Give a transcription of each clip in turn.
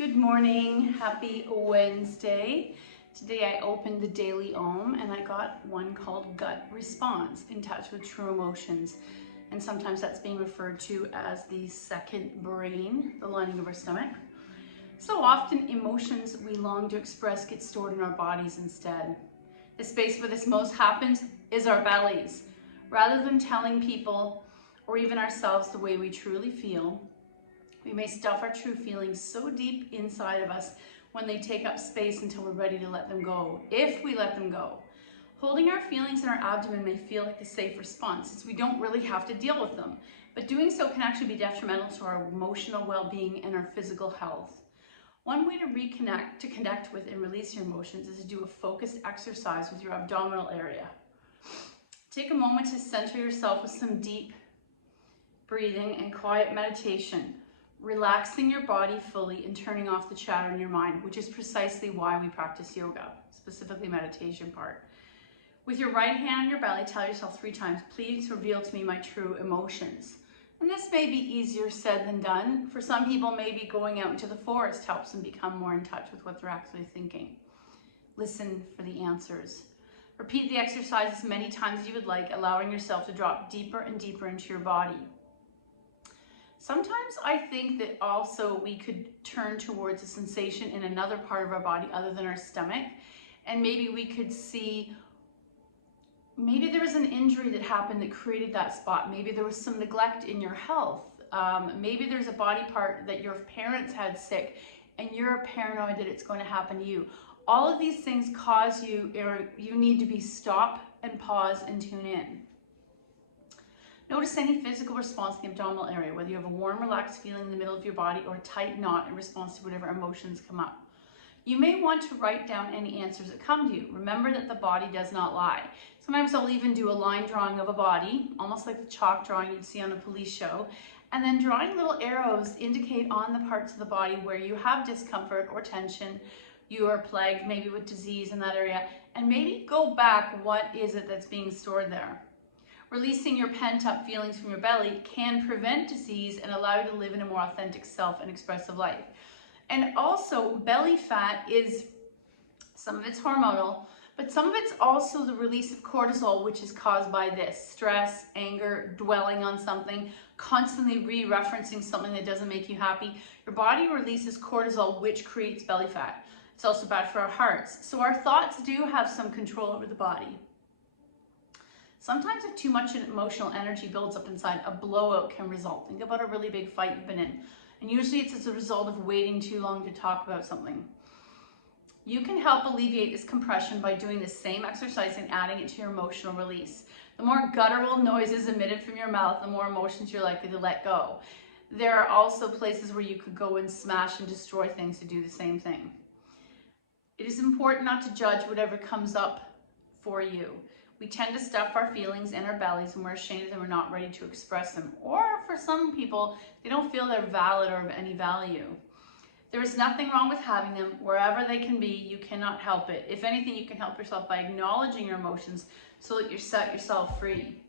Good morning, happy Wednesday. Today I opened the Daily Om and I got one called Gut Response, in touch with true emotions. And sometimes that's being referred to as the second brain, the lining of our stomach. So often emotions we long to express get stored in our bodies instead. The space where this most happens is our bellies. Rather than telling people or even ourselves the way we truly feel, we may stuff our true feelings so deep inside of us when they take up space until we're ready to let them go, if we let them go. Holding our feelings in our abdomen may feel like the safe response, since we don't really have to deal with them, but doing so can actually be detrimental to our emotional well-being and our physical health. One way to connect with and release your emotions is to do a focused exercise with your abdominal area. Take a moment to center yourself with some deep breathing and quiet meditation, relaxing your body fully and turning off the chatter in your mind, which is precisely why we practice yoga, specifically meditation part. With your right hand on your belly, tell yourself 3 times, please reveal to me my true emotions. And this may be easier said than done. For some people, maybe going out into the forest helps them become more in touch with what they're actually thinking. Listen for the answers. Repeat the exercise as many times as you would like, allowing yourself to drop deeper and deeper into your body. Sometimes I think that also we could turn towards a sensation in another part of our body other than our stomach, and maybe we could see, maybe there was an injury that happened that created that spot. Maybe there was some neglect in your health. Maybe there's a body part that your parents had sick and you're paranoid that it's going to happen to you. All of these things cause you, or you need to be stop and pause and tune in. Notice any physical response in the abdominal area, whether you have a warm, relaxed feeling in the middle of your body or a tight knot in response to whatever emotions come up. You may want to write down any answers that come to you. Remember that the body does not lie. Sometimes I'll even do a line drawing of a body, almost like the chalk drawing you'd see on a police show, and then drawing little arrows indicate on the parts of the body where you have discomfort or tension, you are plagued maybe with disease in that area, and maybe go back, what is it that's being stored there? Releasing your pent-up feelings from your belly can prevent disease and allow you to live in a more authentic self and expressive life. And also, belly fat is, some of it's hormonal, but some of it's also the release of cortisol, which is caused by this: stress, anger, dwelling on something, constantly re-referencing something that doesn't make you happy. Your body releases cortisol, which creates belly fat. It's also bad for our hearts. So our thoughts do have some control over the body. Sometimes if too much emotional energy builds up inside, a blowout can result. Think about a really big fight you've been in. And usually it's as a result of waiting too long to talk about something. You can help alleviate this compression by doing the same exercise and adding it to your emotional release. The more guttural noises emitted from your mouth, the more emotions you're likely to let go. There are also places where you could go and smash and destroy things to do the same thing. It is important not to judge whatever comes up for you. We tend to stuff our feelings in our bellies and we're ashamed and we're not ready to express them. Or for some people, they don't feel they're valid or of any value. There is nothing wrong with having them. Wherever they can be, you cannot help it. If anything, you can help yourself by acknowledging your emotions so that you set yourself free.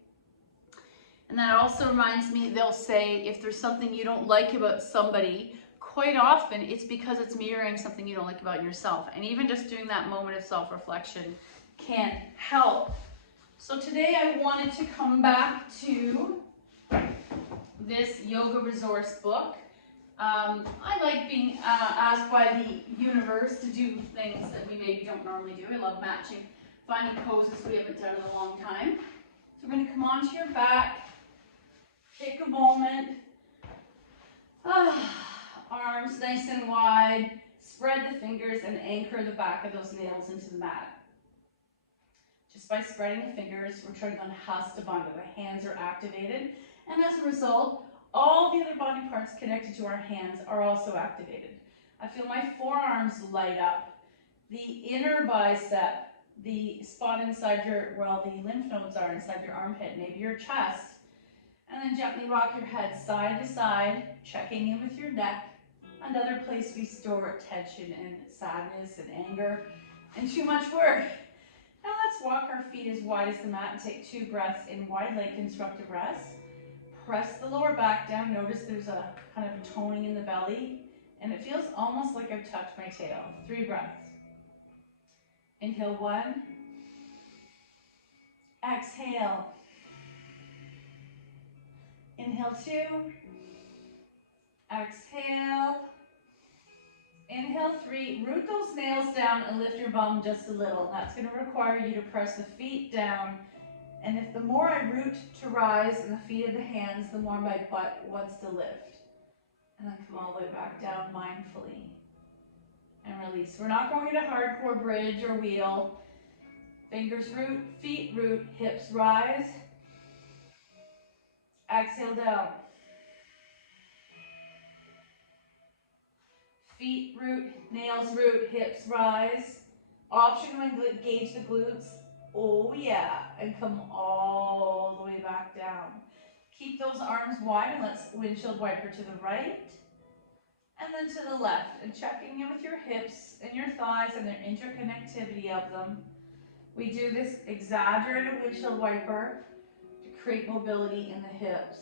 And that also reminds me, they'll say if there's something you don't like about somebody, quite often it's because it's mirroring something you don't like about yourself. And even just doing that moment of self-reflection can help. So today I wanted to come back to this yoga resource book. I like being asked by the universe to do things that we maybe don't normally do. I love matching, finding poses we haven't done in a long time. So we're going to come onto your back, take a moment, arms nice and wide, spread the fingers and anchor the back of those nails into the mat. Just by spreading the fingers, we're trying on Hasta Bandha. The hands are activated, and as a result, all the other body parts connected to our hands are also activated. I feel my forearms light up, the inner bicep, the spot inside your, well, the lymph nodes are inside your armpit, maybe your chest, and then gently rock your head side to side, checking in with your neck, another place we store tension and sadness and anger and too much work. Now let's walk our feet as wide as the mat and take 2 breaths in wide leg constructive rest. Press the lower back down. Notice there's a kind of a toning in the belly And it feels almost like I've tucked my tail. 3 breaths. Inhale 1. Exhale. Inhale 2. Exhale. Inhale 3. Root those nails down and lift your bum just a little. That's going to require you to press the feet down. And if the more I root to rise and the feet of the hands, the more my butt wants to lift. And then come all the way back down mindfully. And release. We're not going into hardcore bridge or wheel. Fingers root, feet root, hips rise. Exhale down. Feet root, nails root, hips rise. Option when engage the glutes. Oh yeah, and come all the way back down. Keep those arms wide and let's windshield wiper to the right and then to the left, and checking in with your hips and your thighs and their interconnectivity of them. We do this exaggerated windshield wiper to create mobility in the hips.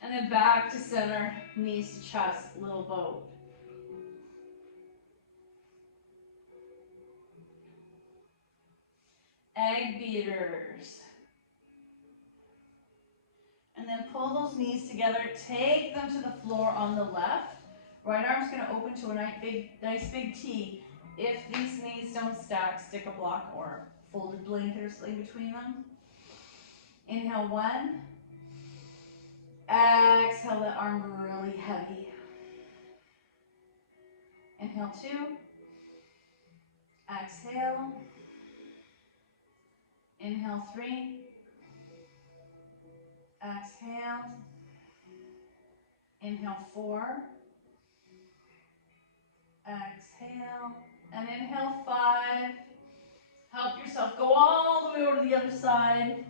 And then back to center, knees to chest, little boat. Egg beaters. And then pull those knees together, take them to the floor on the left. Right arm's gonna open to a nice big T. If these knees don't stack, stick a block or folded blanket or sling between them. Inhale 1. Exhale, that arm really heavy. Inhale 2. Exhale. Inhale 3. Exhale. Inhale 4. Exhale. And inhale 5. Help yourself go all the way over to the other side.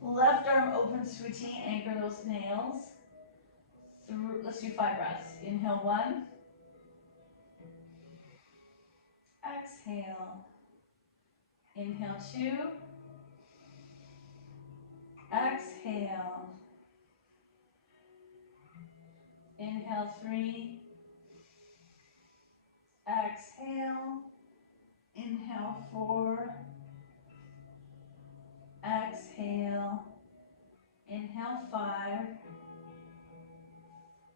Left arm opens to a T, anchor those nails. Let's do 5 breaths. Inhale 1. Exhale. Inhale 2. Exhale. Inhale 3. Exhale. Inhale 4. Exhale. Inhale 5.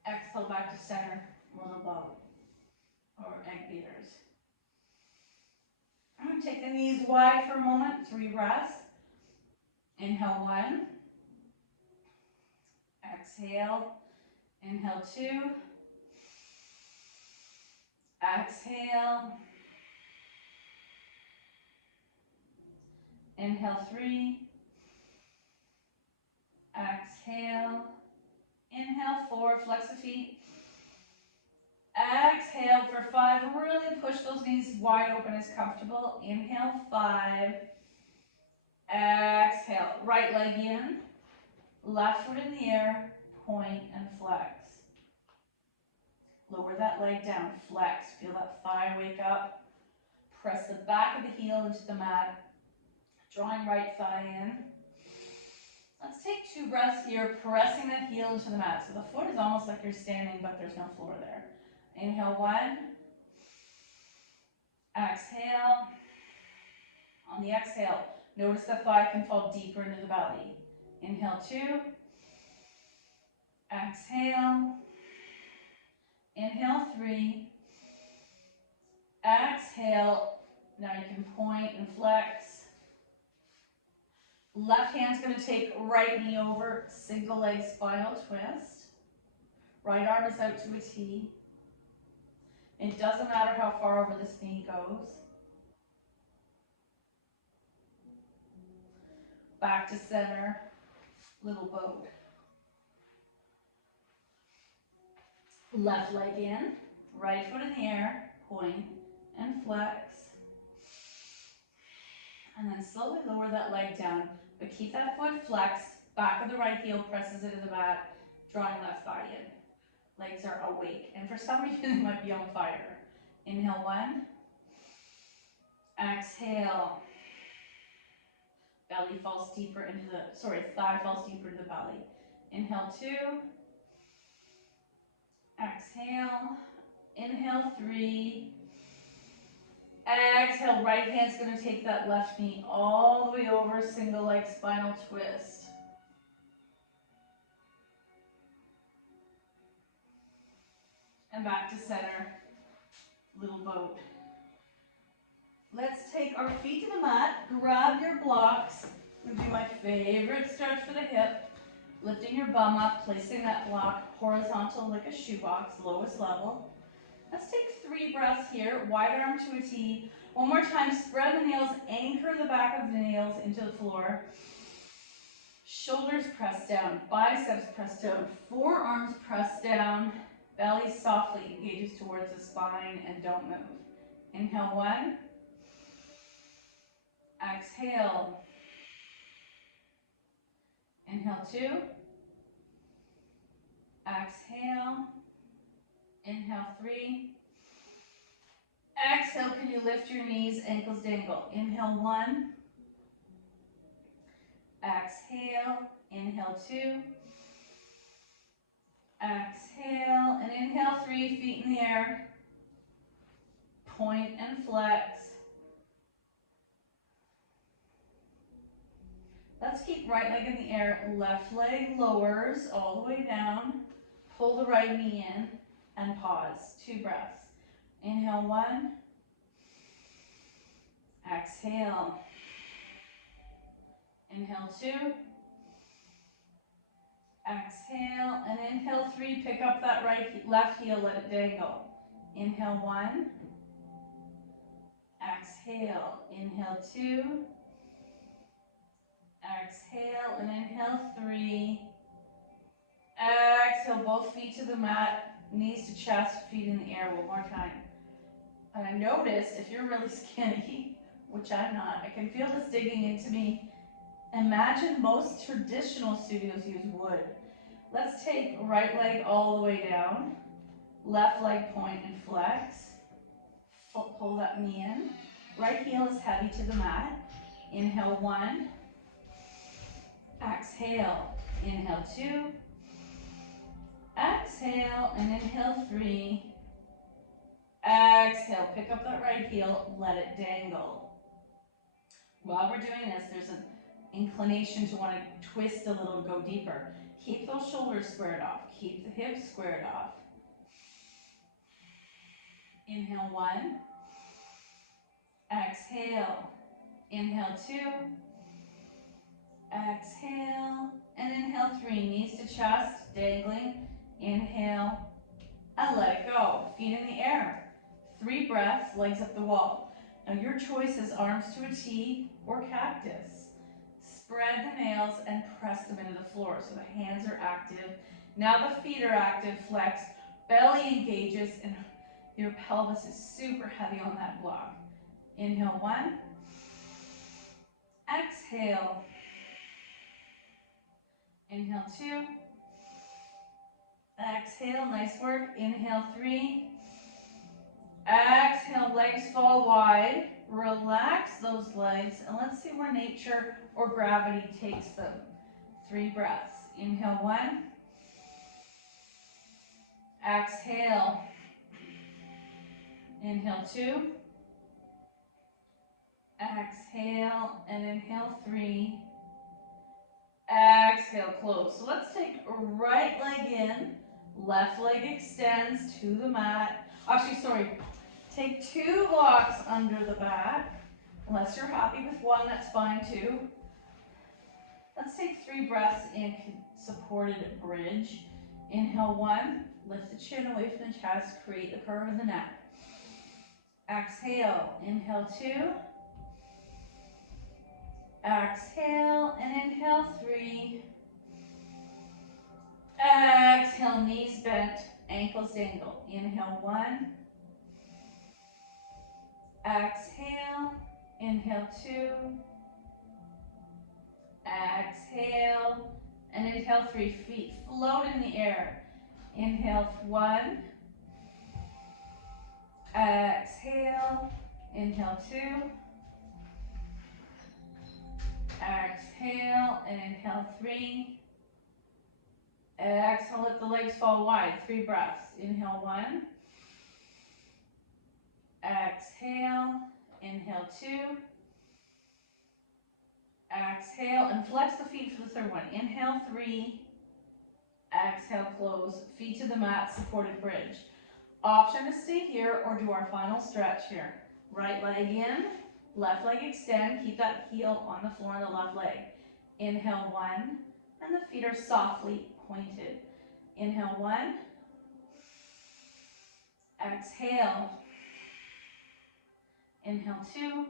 Exhale back to center, little boat, or egg beaters. I'm going to take the knees wide for a moment, 3 breaths. Inhale 1. Exhale. Inhale 2. Exhale. Inhale 3. Exhale. Inhale 4. Flex the feet. Exhale for 5. Really push those knees wide open as comfortable. Inhale 5. Exhale. Right leg in. Left foot in the air. Point and flex. Lower that leg down. Flex. Feel that thigh wake up. Press the back of the heel into the mat. Drawing right thigh in. Let's take 2 breaths here, pressing that heel into the mat. So the foot is almost like you're standing, but there's no floor there. Inhale 1. Exhale. On the exhale, notice the thigh can fall deeper into the belly. Inhale 2. Exhale. Inhale 3. Exhale. Now you can point and flex. Left hand's going to take right knee over, single leg spinal twist. Right arm is out to a T. It doesn't matter how far over this knee goes. Back to center, little boat. Left leg in, right foot in the air, point and flex. And then slowly lower that leg down, but keep that foot flexed. Back of the right heel presses into the mat, drawing left thigh in. Legs are awake, and for some reason they might be on fire. Inhale 1. Exhale. Belly falls deeper into the, thigh falls deeper to the belly. Inhale 2. Exhale. Inhale 3. Exhale, right hand's gonna take that left knee all the way over, single leg spinal twist. And back to center, little boat. Let's take our feet to the mat, grab your blocks, and do my favorite stretch for the hip. Lifting your bum up, placing that block horizontal like a shoebox, lowest level. Let's take 3 breaths here, wide arm to a T. One more time, spread the nails, anchor the back of the nails into the floor. Shoulders press down, biceps press down, forearms press down, belly softly engages towards the spine and don't move. Inhale 1. Exhale. Inhale 2. Exhale. Inhale 3. Exhale, can you lift your knees, ankles dangle. Inhale 1. Exhale. Inhale 2. Exhale, and inhale 3, feet in the air. Point and flex. Let's keep right leg in the air, left leg lowers all the way down. Pull the right knee in and pause. 2 breaths. Inhale 1. Exhale. Inhale 2. Exhale, and inhale 3, pick up that left heel, let it dangle. Inhale 1. Exhale. Inhale 2. Exhale, and inhale 3. Exhale, both feet to the mat, knees to chest, feet in the air. One more time. And I noticed if you're really skinny, which I'm not, I can feel this digging into me. Imagine most traditional studios use wood. Let's take right leg all the way down, left leg point and flex. Pull that knee in. Right heel is heavy to the mat. Inhale 1. Exhale. Inhale 2. Exhale, and inhale 3. Exhale, pick up that right heel, let it dangle. While we're doing this, there's an inclination to want to twist a little, go deeper. Keep those shoulders squared off. Keep the hips squared off. Inhale 1. Exhale. Inhale 2. Exhale. And inhale 3. Knees to chest, dangling. Inhale. And let it go. Feet in the air. 3 breaths, legs up the wall. Now your choice is arms to a T or cactus. Spread the nails and press them into the floor so the hands are active. Now the feet are active, flex, belly engages, and your pelvis is super heavy on that block. Inhale 1. Exhale. Inhale 2. Exhale, nice work. Inhale 3. Exhale, legs fall wide. Relax those legs, and let's see where nature or gravity takes them. 3 breaths. Inhale 1. Exhale. Inhale 2. Exhale, and inhale 3. Exhale, close. So let's take right leg in, left leg extends to the mat. Actually, sorry, take 2 blocks under the back. Unless you're happy with 1, that's fine too. Let's take 3 breaths in supported bridge. Inhale 1, lift the chin away from the chest, create the curve of the neck. Exhale, inhale 2. Exhale, and inhale 3. Exhale, knees bent, ankles dangle. Inhale 1. Exhale, inhale 2. Exhale, and inhale 3. Feet float in the air. Inhale 1. Exhale, inhale 2. Exhale and inhale 3. Exhale, let the legs fall wide. 3 breaths. Inhale 1. Exhale, inhale 2. Exhale and flex the feet for the third one. Inhale 3. Exhale, close. Feet to the mat, supported bridge. Option to stay here or do our final stretch here. Right leg in, left leg extend. Keep that heel on the floor on the left leg. Inhale 1, and the feet are softly pointed. Inhale 1. Exhale. Inhale 2.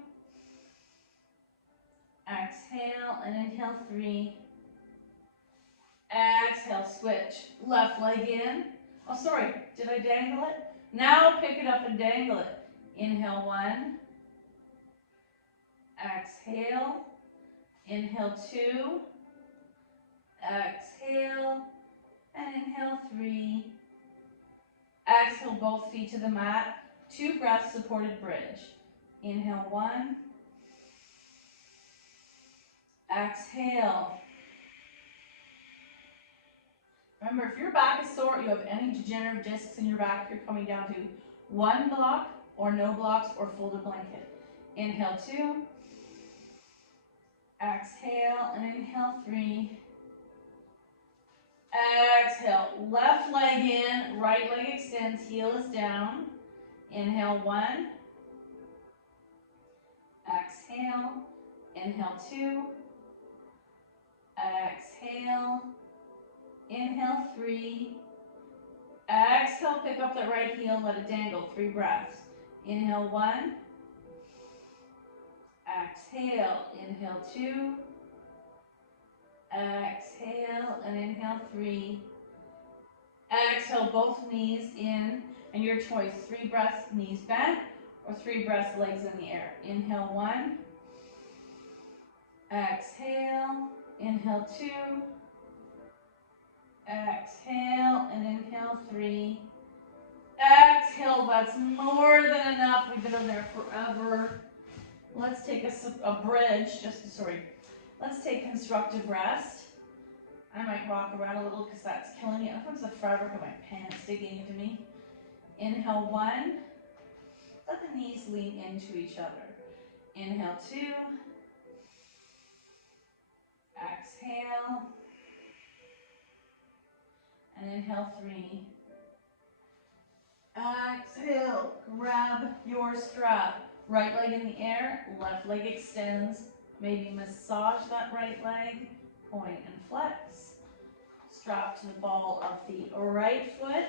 Exhale and inhale 3. Exhale, switch. Left leg in. Oh, sorry, did I dangle it? Now pick it up and dangle it. Inhale 1. Exhale. Inhale 2. Exhale. And inhale 3. Exhale, both feet to the mat. 2 breaths, supported bridge. Inhale 1. Exhale. Remember, if your back is sore, you have any degenerative discs in your back, you're coming down to 1 block or no blocks or folded blanket. Inhale 2. Exhale and inhale 3. Exhale, left leg in, right leg extends, heel is down. Inhale 1. Exhale, inhale 2. Exhale, inhale 3. Exhale, pick up that right heel, let it dangle, 3 breaths. Inhale 1. Exhale, inhale 2. Exhale and inhale 3. Exhale, both knees in, and your choice, 3 breaths, knees bent, or 3 breaths, legs in the air. Inhale 1. Exhale, inhale 2. Exhale and inhale 3. Exhale, that's more than enough. We've been in there forever. Let's take a bridge, let's take constructive rest. I might rock around a little because that's killing me. I think it's the fabric of my pants digging into me. Inhale 1. Let the knees lean into each other. Inhale 2. Exhale. And inhale 3. Exhale, grab your strap. Right leg in the air, left leg extends. Maybe massage that right leg, point and flex. Strap to the ball of the right foot.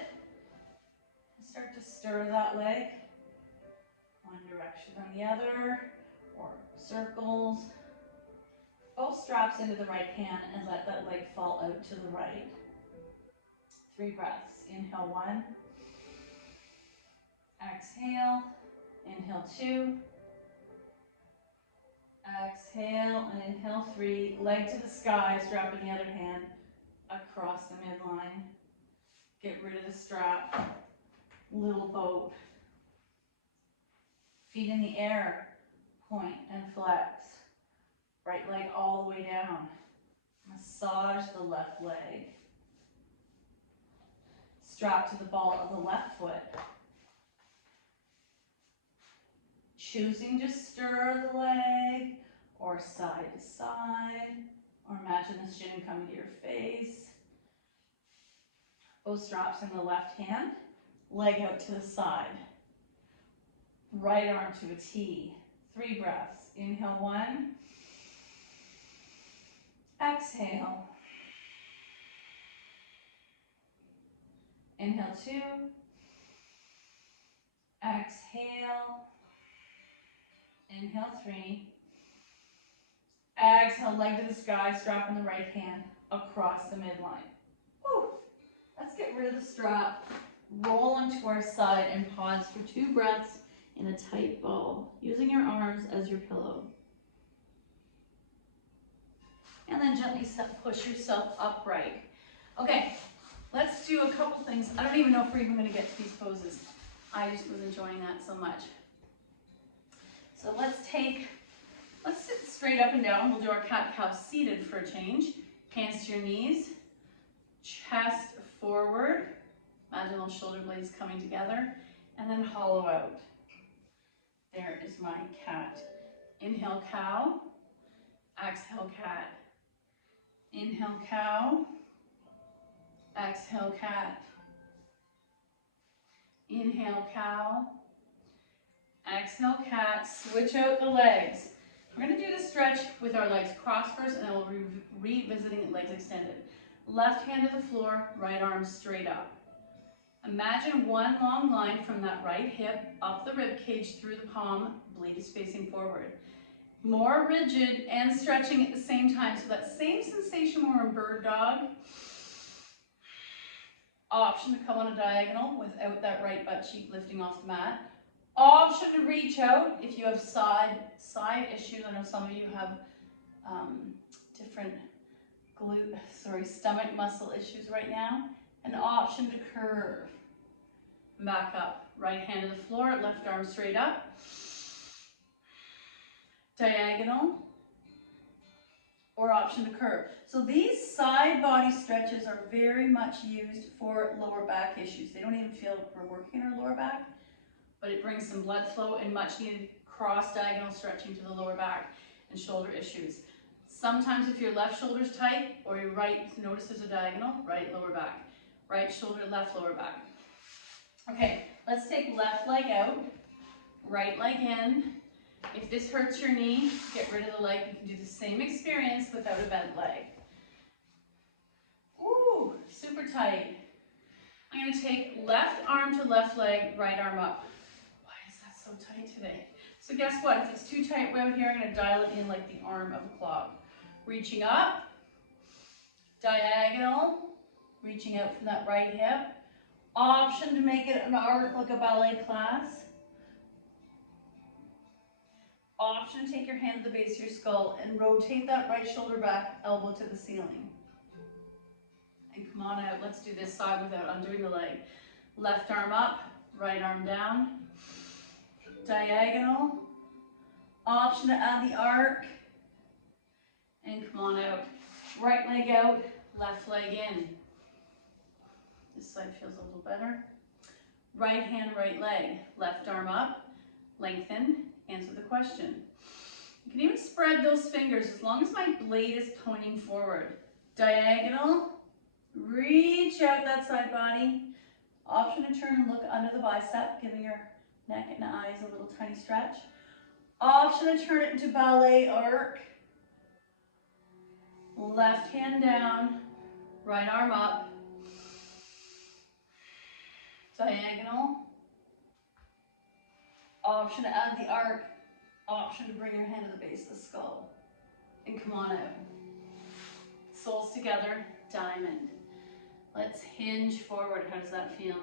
Start to stir that leg. One direction then the other, or circles. Both straps into the right hand and let that leg fall out to the right. 3 breaths. Inhale 1. Exhale. Inhale 2. Exhale and inhale 3. Leg to the sky, strap in the other hand across the midline. Get rid of the strap. Little boat. Feet in the air. Point and flex. Right leg all the way down. Massage the left leg. Strap to the ball of the left foot. Choosing to stir the leg, or side to side, or imagine the shin coming to your face. Both straps in the left hand, leg out to the side. Right arm to a T. 3 breaths. Inhale 1. Exhale. Inhale 2. Exhale. Inhale 3. Exhale, leg to the sky, strap in the right hand across the midline. Whew. Let's get rid of the strap. Roll onto our side and pause for 2 breaths in a tight ball, using your arms as your pillow. And then gently push yourself upright. Okay, let's do a couple things. I don't even know if we're even going to get to these poses. I just was enjoying that so much. So let's take Let's sit straight up and down. We'll do our cat-cow seated for a change. Hands to your knees, chest forward. Imagine those shoulder blades coming together, and then hollow out. There is my cat. Inhale, cow. Exhale, cat. Inhale, cow. Exhale, cat. Inhale, cow. Exhale, cat. Switch out the legs. We're going to do the stretch with our legs crossed first, and then we'll revisiting legs extended. Left hand to the floor, right arm straight up. Imagine one long line from that right hip up the rib cage through the palm, blade is facing forward. More rigid and stretching at the same time. So that same sensation when we're in bird dog. Option to come on a diagonal without that right butt cheek lifting off the mat. Option to reach out if you have side issues. I know some of you have different stomach muscle issues right now. An option to curve. Back up. Right hand to the floor, left arm straight up. Diagonal. Or option to curve. So these side body stretches are very much used for lower back issues. They don't even feel we're working our lower back, but it brings some blood flow and much needed cross diagonal stretching to the lower back and shoulder issues. Sometimes if your left shoulder's tight or your right, notice there's a diagonal, right lower back. Right shoulder, left lower back. Okay, let's take left leg out, right leg in. If this hurts your knee, get rid of the leg. You can do the same experience without a bent leg. Ooh, super tight. I'm going to take left arm to left leg, right arm up. Why is that so tight today? So guess what? If it's too tight right here, I'm going to dial it in like the arm of a clock. Reaching up, diagonal, reaching out from that right hip. Option to make it an arc like a ballet class. Option to take your hand to the base of your skull and rotate that right shoulder back, elbow to the ceiling. And come on out, let's do this side without undoing the leg. Left arm up, right arm down. Diagonal. Option to add the arc. And come on out. Right leg out, left leg in. This side feels a little better. Right hand, right leg. Left arm up, lengthen, answer the question. You can even spread those fingers as long as my blade is pointing forward. Diagonal, reach out that side body. Option to turn and look under the bicep, giving your neck and eyes a little tiny stretch. Option to turn it into ballet arc. Left hand down, right arm up. Diagonal. Option to add the arc. Option to bring your hand to the base of the skull. And come on out. Soles together, diamond. Let's hinge forward. How does that feel?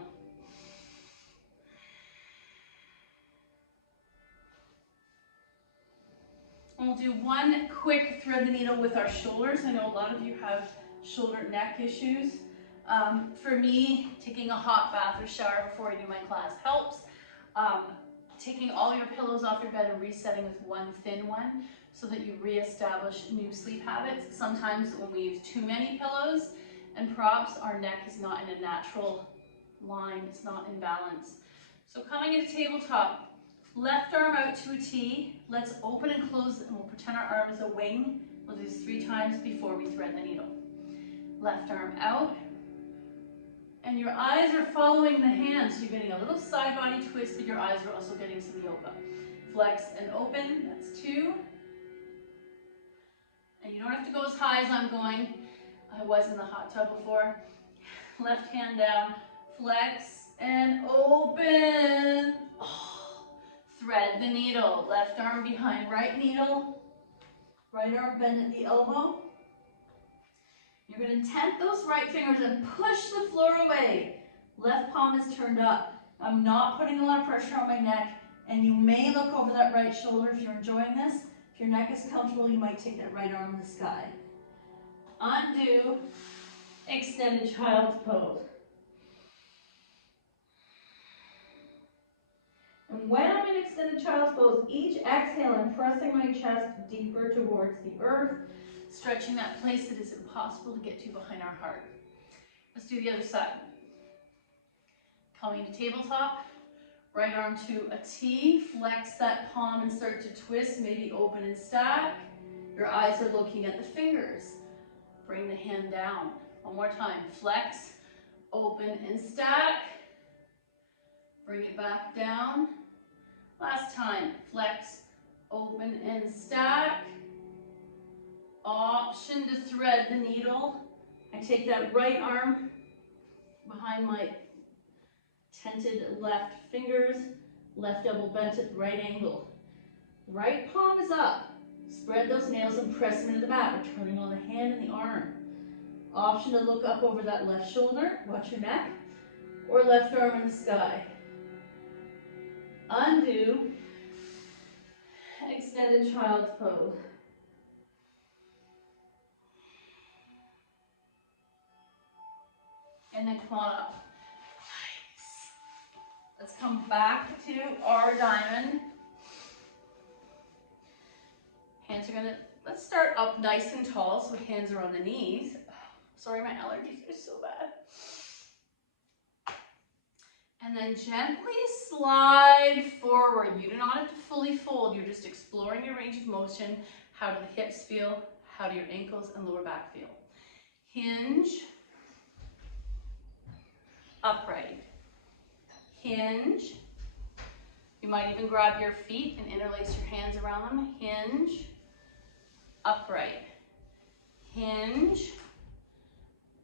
We'll do one quick thread the needle with our shoulders. I know a lot of you have shoulder neck issues. For me, taking a hot bath or shower before I do my class helps. Taking all your pillows off your bed and resetting with one thin one so that you reestablish new sleep habits. Sometimes when we use too many pillows and props, our neck is not in a natural line, it's not in balance. So coming into tabletop, left arm out to a T. Let's open and close, and we'll pretend our arm is a wing. We'll do this 3 times before we thread the needle. Left arm out. And your eyes are following the hands. So you're getting a little side body twist, but your eyes are also getting some yoga. Flex and open, that's 2. And you don't have to go as high as I'm going. I was in the hot tub before. Left hand down, flex and open. Oh, thread the needle. Left arm behind right needle. Right arm bend at the elbow. You're going to tent those right fingers and push the floor away. Left palm is turned up. I'm not putting a lot of pressure on my neck, and you may look over that right shoulder if you're enjoying this. If your neck is comfortable, you might take that right arm in the sky. Undo, extended child's pose. And And when I'm in extended child's pose, each exhale, I'm pressing my chest deeper towards the earth, stretching that place that is impossible to get to behind our heart. Let's do the other side. Coming to tabletop, right arm to a T, flex that palm and start to twist, maybe open and stack. Your eyes are looking at the fingers. Bring the hand down. One more time, flex, open and stack. Bring it back down. Last time, flex, open and stack. Option to thread the needle. I take that right arm behind my tented left fingers, left elbow bent at the right angle. Right palm is up. Spread those nails and press them into the mat. We're turning on the hand and the arm. Option to look up over that left shoulder, watch your neck, or left arm in the sky. Undo, extended child's pose. And then come on up. Nice. Let's come back to our diamond. Hands are gonna, let's start up nice and tall, so hands are on the knees. Sorry, my allergies are so bad. And then gently slide forward. You do not have to fully fold. You're just exploring your range of motion. How do the hips feel? How do your ankles and lower back feel? Hinge. Upright. Hinge. You might even grab your feet and interlace your hands around them. Hinge. Upright. Hinge.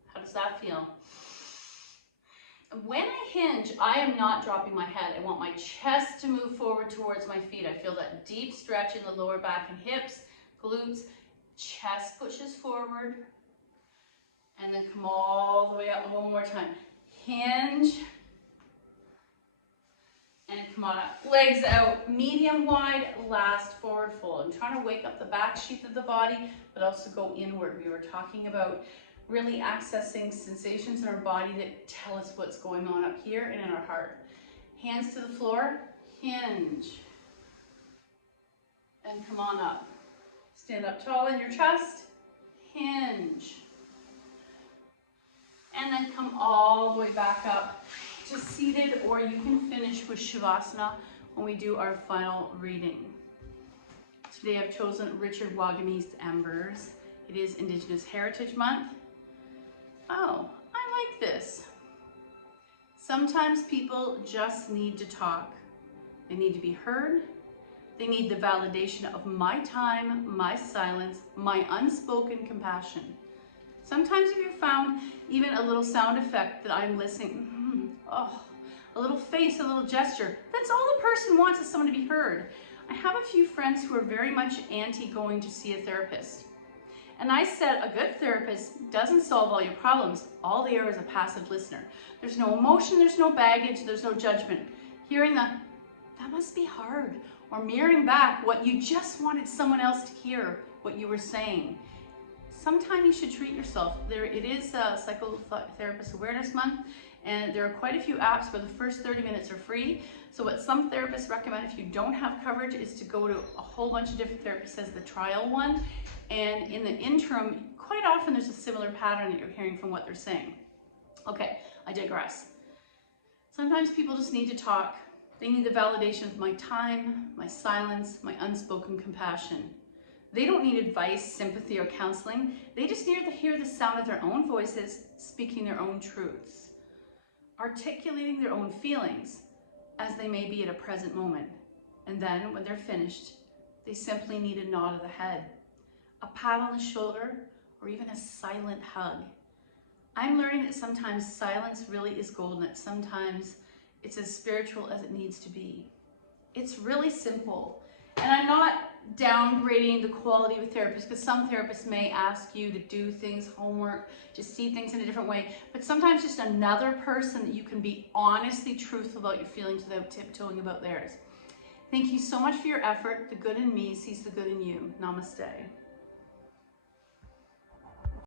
How does that feel? When I hinge, I am not dropping my head. I want my chest to move forward towards my feet. I feel that deep stretch in the lower back and hips, glutes. Chest pushes forward. And then come all the way up one more time. Hinge. And come on up. Legs out, medium wide, last forward fold. I'm trying to wake up the back sheath of the body, but also go inward. We were talking about really accessing sensations in our body that tell us what's going on up here and in our heart. Hands to the floor, hinge. And come on up. Stand up tall in your chest, hinge. And then come all the way back up to seated, or you can finish with Shavasana when we do our final reading. Today I've chosen Richard Wagamese Embers. It is Indigenous Heritage Month. Oh, I like this. Sometimes people just need to talk. They need to be heard. They need the validation of my time, my silence, my unspoken compassion. Sometimes if you found even a little sound effect that I'm listening, a little face, a little gesture, that's all the person wants, is someone to be heard. I have a few friends who are very much anti going to see a therapist. And I said, a good therapist doesn't solve all your problems. All they are is a passive listener. There's no emotion, there's no baggage, there's no judgment. Hearing that must be hard. Or mirroring back what you just wanted someone else to hear, what you were saying. Sometime you should treat yourself. It is Psychotherapist Awareness Month, and there are quite a few apps where the first 30 minutes are free. So what some therapists recommend if you don't have coverage is to go to a whole bunch of different therapists as the trial one. And in the interim, quite often there's a similar pattern that you're hearing from what they're saying. Okay, I digress. Sometimes people just need to talk. They need the validation of my time, my silence, my unspoken compassion. They don't need advice, sympathy, or counseling. They just need to hear the sound of their own voices, speaking their own truths, articulating their own feelings as they may be at a present moment. And then when they're finished, they simply need a nod of the head, a pat on the shoulder, or even a silent hug. I'm learning that sometimes silence really is golden, that sometimes it's as spiritual as it needs to be. It's really simple. And I'm not downgrading the quality of a therapist, because some therapists may ask you to do things, homework, to see things in a different way. But sometimes just another person that you can be honestly truthful about your feelings without tiptoeing about theirs. Thank you so much for your effort. The good in me sees the good in you. Namaste.